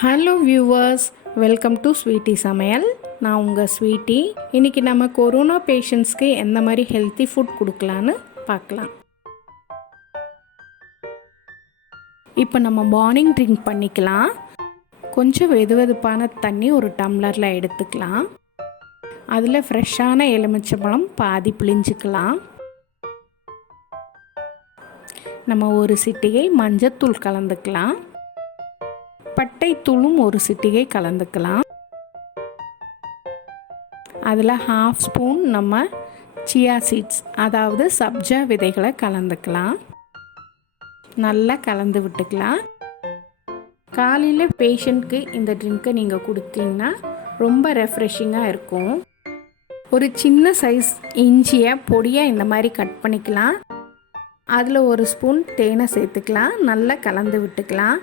Hello viewers, welcome to sweetiesamayal. நான் உங்கள் sweetie. இன்றைக்கி நம்ம கொரோனா பேஷண்ட்ஸ்க்கு எந்த மாதிரி ஹெல்த்தி ஃபுட் கொடுக்கலான்னு பார்க்கலாம். இப்போ நம்ம மார்னிங் ட்ரிங்க் பண்ணிக்கலாம். கொஞ்சம் வெதுவெதுப்பான தண்ணி ஒரு டம்ளரில் எடுத்துக்கலாம். அதில் ஃப்ரெஷ்ஷான எலுமிச்சம்பழம் பாதி பிழிஞ்சிக்கலாம். நம்ம ஒரு சிட்டிகை மஞ்சத்தூள் கலந்துக்கலாம். பட்டை தூளும் ஒரு சிட்டிகை கலந்துக்கலாம். அதில் 1/2 ஸ்பூன் நம்ம சியா சீட்ஸ், அதாவது சப்ஜா விதைகளை கலந்துக்கலாம். நல்லா கலந்து விட்டுக்கலாம். காலையில் பேஷண்ட்க்கு இந்த ட்ரிங்க்கை நீங்கள் கொடுத்தீங்கன்னா ரொம்ப ரெஃப்ரெஷிங்காக இருக்கும். ஒரு சின்ன சைஸ் இஞ்சியை பொடியாக இந்த மாதிரி கட் பண்ணிக்கலாம். அதில் ஒரு ஸ்பூன் தேனை சேர்த்துக்கலாம். நல்லா கலந்து விட்டுக்கலாம்.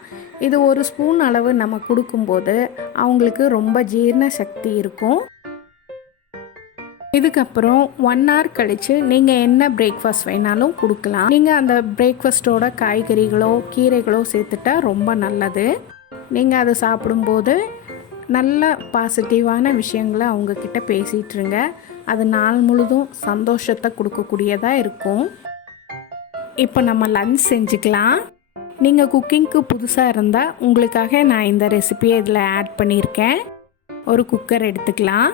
இது ஒரு ஸ்பூன் அளவு நம்ம கொடுக்கும்போது அவங்களுக்கு ரொம்ப ஜீரண சக்தி இருக்கும். இதுக்கப்புறம் 1 hour கழித்து நீங்கள் என்ன பிரேக்ஃபாஸ்ட் வேணாலும் கொடுக்கலாம். நீங்கள் அந்த பிரேக்ஃபாஸ்ட்டோட காய்கறிகளோ கீரைகளோ சேர்த்துட்டா ரொம்ப நல்லது. நீங்கள் அதை சாப்பிடும்போது நல்ல பாசிட்டிவான விஷயங்களை அவங்கக்கிட்ட பேசிகிட்ருங்க. அது நாள் முழுதும் சந்தோஷத்தை கொடுக்கக்கூடியதாக இருக்கும். இப்போ நம்ம லன்ச் செஞ்சுக்கலாம். நீங்கள் குக்கிங்க்கு புதுசாக இருந்தால் உங்களுக்காக நான் இந்த ரெசிபியை இதில் ஆட் பண்ணியிருக்கேன். ஒரு குக்கர் எடுத்துக்கலாம்.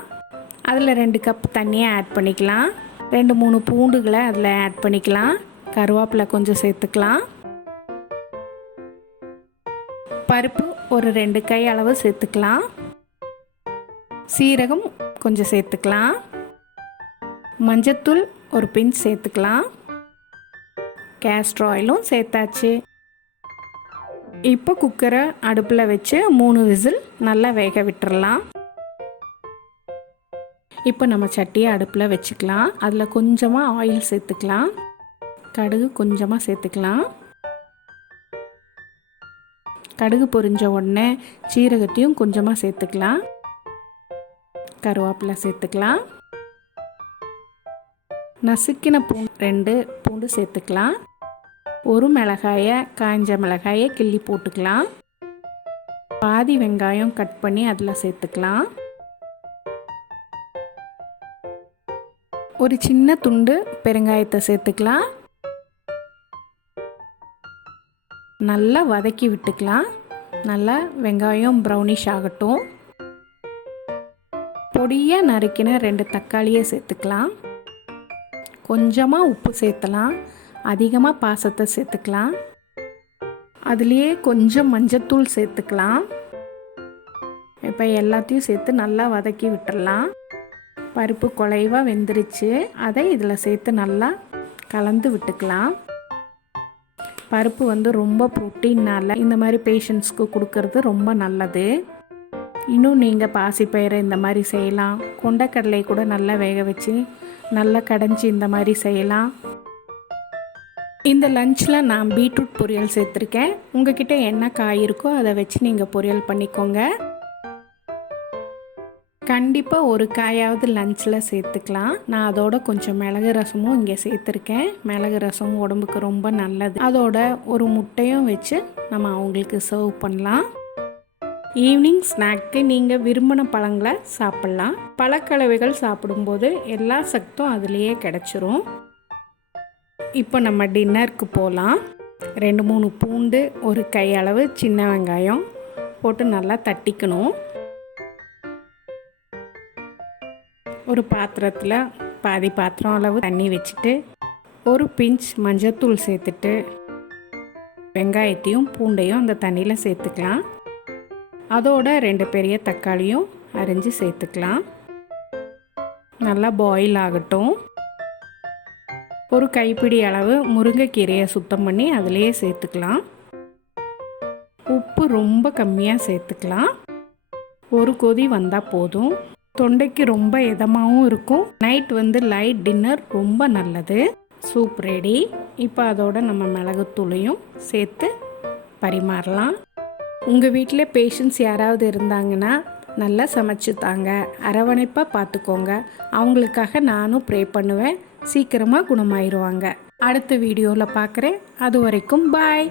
அதில் 2 கப் தண்ணியை ஆட் பண்ணிக்கலாம். 2-3 பூண்டுகளை அதில் ஆட் பண்ணிக்கலாம். கருவேப்பிலை கொஞ்சம் சேர்த்துக்கலாம். பருப்பு ஒரு 2 கை அளவு சேர்த்துக்கலாம். சீரகம் கொஞ்சம் சேர்த்துக்கலாம். மஞ்சத்தூள் ஒரு பிஞ்ச் சேர்த்துக்கலாம். கேஸ்டர் ஆயிலும் சேர்த்தாச்சு. இப்போ குக்கரை அடுப்பில் வச்சு 3 விசில் நல்லா வேக விட்டுறலாம். இப்போ நம்ம சட்டியை அடுப்பில் வச்சுக்கலாம். அதில் கொஞ்சமாக ஆயில் சேர்த்துக்கலாம். கடுகு கொஞ்சமாக சேர்த்துக்கலாம். கடுகு பொரிஞ்ச உடனே சீரகத்தையும் கொஞ்சமாக சேர்த்துக்கலாம். கருவேப்பிலை சேர்த்துக்கலாம். நசுக்கின பூண்டு 2 பூண்டு சேர்த்துக்கலாம். ஒரு மிளகாயை, காய்ஞ்ச மிளகாயை கிள்ளி போட்டுக்கலாம். பாதி வெங்காயம் கட் பண்ணி அதில் சேர்த்துக்கலாம். ஒரு சின்ன துண்டு பெருங்காயத்தை சேர்த்துக்கலாம். நல்லா வதக்கி விட்டுக்கலாம். நல்லா வெங்காயம் ப்ரௌனிஷ் ஆகட்டும். பொடியாக நறுக்கின 2 தக்காளியை சேர்த்துக்கலாம். கொஞ்சமாக உப்பு சேர்த்தலாம். அதிகமாக பாசத்தை சேர்த்துக்கலாம். அதுலேயே கொஞ்சம் மஞ்சத்தூள் சேர்த்துக்கலாம். இப்போ எல்லாத்தையும் சேர்த்து நல்லா வதக்கி விட்டுடலாம். பருப்பு குழைவாக வெந்துருச்சு. அதை இதில் சேர்த்து நல்லா கலந்து விட்டுக்கலாம். பருப்பு ரொம்ப ப்ரோட்டீன்னால இந்த மாதிரி பேஷண்ட்ஸ்க்கு கொடுக்கறது ரொம்ப நல்லது. இன்னும் நீங்கள் பாசிப்பயிரை இந்த மாதிரி செய்யலாம். கொண்டக்கடலை கூட நல்லா வேக வச்சு நல்லா கடைஞ்சி இந்த மாதிரி செய்யலாம். இந்த லஞ்சில் நான் பீட்ரூட் பொரியல் சேர்த்துருக்கேன். உங்ககிட்ட என்ன காய் இருக்கோ அதை வச்சு நீங்கள் பொரியல் பண்ணிக்கோங்க. கண்டிப்பாக ஒரு காயாவது லஞ்சில் சேர்த்துக்கலாம். நான் அதோட கொஞ்சம் மிளகு ரசமும் இங்கே சேர்த்துருக்கேன். மிளகு ரசம் உடம்புக்கு ரொம்ப நல்லது. அதோட ஒரு முட்டையும் வச்சு நம்ம அவங்களுக்கு சர்வ் பண்ணலாம். ஈவினிங் ஸ்நாக்கு நீங்கள் விரும்பின பழங்களை சாப்பிட்லாம். பழக்கலவைகள் சாப்பிடும்போது எல்லா சத்தும் அதுலேயே கிடச்சிரும். இப்போ நம்ம டின்னருக்கு போகலாம். 2-3 பூண்டு, ஒரு கை அளவு சின்ன வெங்காயம் போட்டு நல்லா தட்டிக்கணும். ஒரு பாத்திரத்தில் பாதி பாத்திரம் அளவு தண்ணி வச்சுட்டு ஒரு பிஞ்ச் மஞ்சத்தூள் சேர்த்துட்டு வெங்காயத்தையும் பூண்டையும் அந்த தண்ணியில் சேர்த்துக்கலாம். அதோட 2 பெரிய தக்காளியும் அரிஞ்சு சேர்த்துக்கலாம். நல்லா பாயில் ஆகட்டும். ஒரு கைப்பிடி அளவு முருங்கைக்கீரையை சுத்தம் பண்ணி அதிலேயே சேர்த்துக்கலாம். உப்பு ரொம்ப கம்மியாக சேர்த்துக்கலாம். ஒரு கொதி வந்தால் போதும். தொண்டைக்கு ரொம்ப இதமாகவும் இருக்கும். நைட் லைட் டின்னர் ரொம்ப நல்லது. Soup ready. இப்போ அதோட நம்ம மிளகுத்தூளையும் சேர்த்து பரிமாறலாம். உங்கள் வீட்டில் பேஷண்ட்ஸ் யாராவது இருந்தாங்கன்னா நல்லா சமைச்சு தாங்க. அரவணைப்பாக பார்த்துக்கோங்க. அவங்களுக்காக நானும் ப்ரே பண்ணுவேன். சீக்கிரமாக குணமாயிருவாங்க. அடுத்த வீடியோவில் பார்க்குறேன். அது வரைக்கும் பாய்.